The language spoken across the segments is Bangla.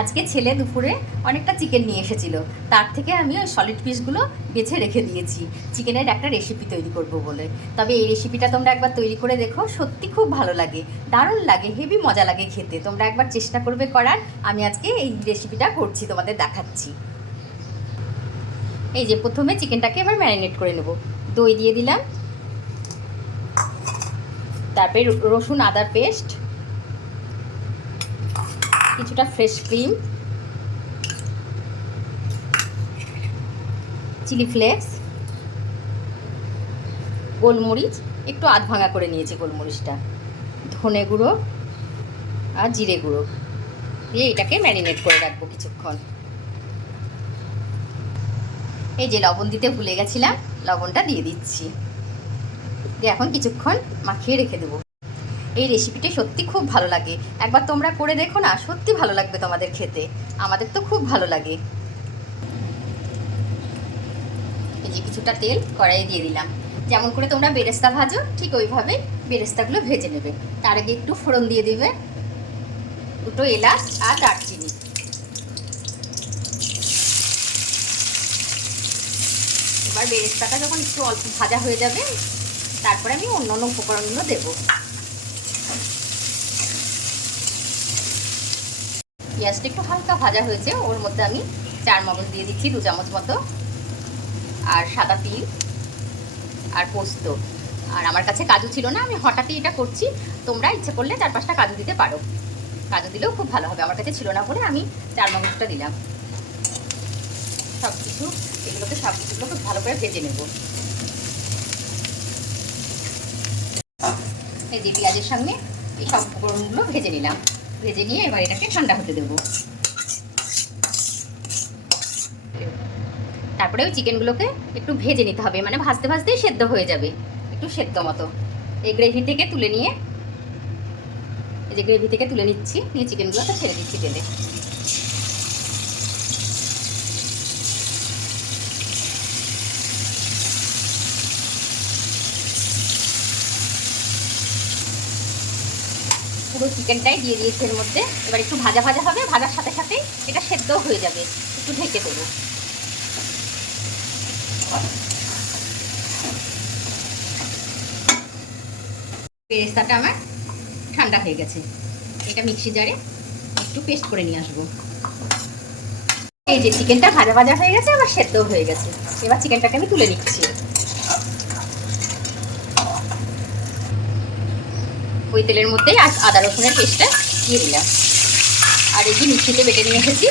আজকে ছেলে দুপুরে অনেকটা চিকেন নিয়ে এসেছিল। তার থেকে আমি ওই সলিড পিসগুলো বেছে রেখে দিয়েছি। চিকেনের একটা রেসিপি তৈরি করব বলে। তবে এই রেসিপিটা তোমরা একবার তৈরি করে দেখো, সত্যি খুব ভালো লাগে। দারুণ লাগে, হেভি মজা লাগে খেতে। তোমরা একবার চেষ্টা করবে করার। আমি আজকে এই রেসিপিটা করছি, তোমাদের দেখাচ্ছি। এই যে প্রথমে চিকেনটাকে এবার ম্যারিনেট করে নেব। দই দিয়ে দিলাম। তারপরে রসুন আদার পেস্ট কিছুটা ফ্রেশ ক্রিম চিলি ফ্লেক্স গোলমরিচ। একটু আধ ভাঙা করে নিয়েছি গোলমরিচটা। ধনে গুঁড়ো আর জিরে গুঁড়ো। দিয়ে এটাকে ম্যারিনেট করে রাখব কিছুক্ষণ। এই যে লবণ দিতে ভুলে গেছিলাম, লবণটা দিয়ে দিচ্ছি। দিয়ে এখন কিছুক্ষণ মাখিয়ে রেখে দেবো। এই রেসিপিটি সত্যি খুব ভালো লাগে। একবার তোমরা করে দেখো না, সত্যি ভালো লাগবে তোমাদের খেতে। আমাদের তো খুব ভালো লাগে। এই যে কিছুটা তেল কড়াইয়ে দিয়ে দিলাম। যেমন করে তোমরা বেরেস্তা ভাজো, ঠিক ওইভাবে বেরেস্তাগুলো ভেজে নেবে। তার আগে একটু ফোড়ন দিয়ে দিবে। দুটো এলাচ আর দারচিনি। এবার বেরেস্তাটা যখন একটু অল্প ভাজা হয়ে যাবে, তারপরে আমি অন্য অন্য উপকরণগুলো দেবো। পেঁয়াজটা একটু হালকা ভাজা হয়েছে, ওর মধ্যে আমি চার মগজ দিয়ে দিচ্ছি, দু চামচ মতো। আর সাদা তিল আর পোস্ত। আর আমার কাছে কাজু ছিল না, আমি হঠাৎই এটা করছি। তোমরা ইচ্ছে করলে চার পাঁচটা কাজু দিতে পারো। কাজু দিলেও খুব ভালো হবে, আমার কাছে ছিল না বলে আমি চার মগজটা দিলাম। সব কিছু এগুলোকে সব কিছুগুলো খুব ভালো করে ভেজে নেব। এই যে পেঁয়াজের সামনে এই সব উপকরণগুলো ভেজে নিলাম। ভেজে নিয়ে এবার এটাকে ঠান্ডা হতে দেবো। তারপরে ওই চিকেনগুলোকে একটু ভেজে নিতে হবে মানে ভাজতে ভাজতেই সেদ্ধ হয়ে যাবে, একটু সেদ্ধ মতো। এই গ্রেভি থেকে তুলে নিয়ে, এই যে গ্রেভি থেকে তুলে নিচ্ছি, নিয়ে চিকেনগুলোকে ছেড়ে দিচ্ছি তেলে। পুরো চিকেনটাই দিয়ে দিয়েছি এর মধ্যে। এবার একটু ভাজা ভাজা হবে, ভাজার সাথে সাথে এটা সেদ্ধ হয়ে যাবে। একটু ঢেকে দেবো। পেস্তাটা আমার ঠান্ডা হয়ে গেছে। এটা মিক্সি জারে একটু পেস্ট করে নিয়ে আসব। এই যে চিকেনটা ভাজা ভাজা হয়ে গেছে, আবার সেদ্ধ হয়ে গেছে। এবার চিকেনটাকে আমি তুলে নিচ্ছি। ওই তেলের মধ্যেই আদা রসুনের পেস্টটা দিয়ে দিলাম। আর এই যে মিক্সিতে বেটে নিয়ে এসেছি,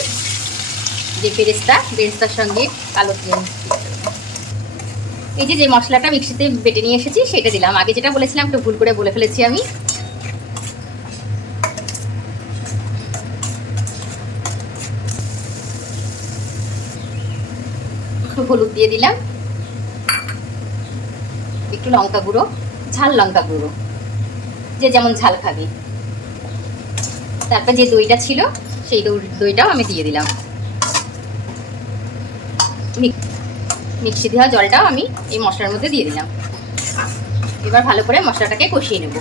যে বেরেস্তা বেরেস্তার সঙ্গে কালো এই যে যে মশলাটা মিক্সিতে বেটে নিয়ে এসেছি, সেটা দিলাম। আগে যেটা বলেছিলাম, একটু ভুল করে বলে ফেলেছি আমি। একটু হলুদ দিয়ে দিলাম। একটু লঙ্কা গুঁড়ো, ঝাল লঙ্কা গুঁড়ো। যে যেমন ঝাল খাবে। তারপর যে দইটা ছিল, সেই দইটাও আমি দিয়ে দিলাম। মিক্সি দেওয়া জলটাও আমি এই মশলার মধ্যে দিয়ে দিলাম। এবার ভালো করে মশলাটাকে কষিয়ে নেব।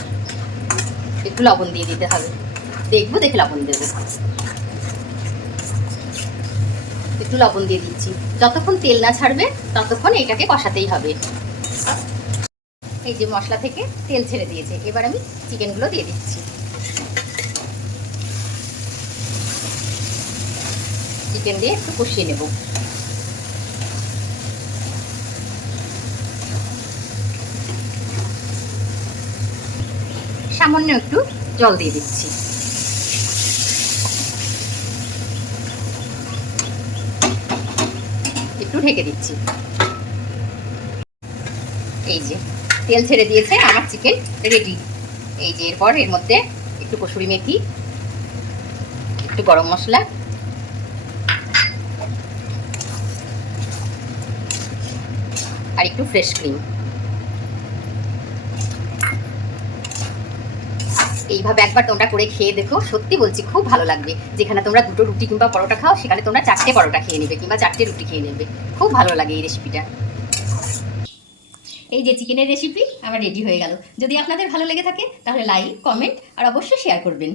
একটু লবণ দিয়ে দিতে হবে। দেখব, দেখে লবণ দেব। একটু লবণ দিয়ে দিচ্ছি। যতক্ষণ তেল না ছাড়বে, ততক্ষণ এটাকে কষাতেই হবে। এই যে মশলা থেকে তেল ছেড়ে দিয়েছে, এবার আমি চিকেনগুলো দিয়ে দিচ্ছি। চিকেন দিয়ে একটু কষিয়ে নেব। সামান্য একটু জল দিয়ে দিচ্ছি। একটু ঢেকে দিচ্ছি। এই যে তেল ছেড়ে দিয়েছে, আমার চিকেন রেডি এই যে এরপর এর মধ্যে একটু কসুরি মেথি, একটু গরম মশলা। আর একটু ফ্রেশ ক্রিম এইভাবে একবার তোমরা করে খেয়ে দেখো, সত্যি বলছি খুব ভালো লাগবে। যেখানে তোমরা দুটো রুটি কিংবা পরোটা খাও, সেখানে তোমরা চারটে পরোটা খেয়ে নেবে কিংবা চারটে রুটি খেয়ে নেবে। খুব ভালো লাগে এই রেসিপিটা এই যে চিকেনের রেসিপি আমার রেডি হয়ে গেল। যদি আপনাদের ভালো লেগে থাকে, তাহলে লাইক কমেন্ট আর অবশ্যই শেয়ার করবেন।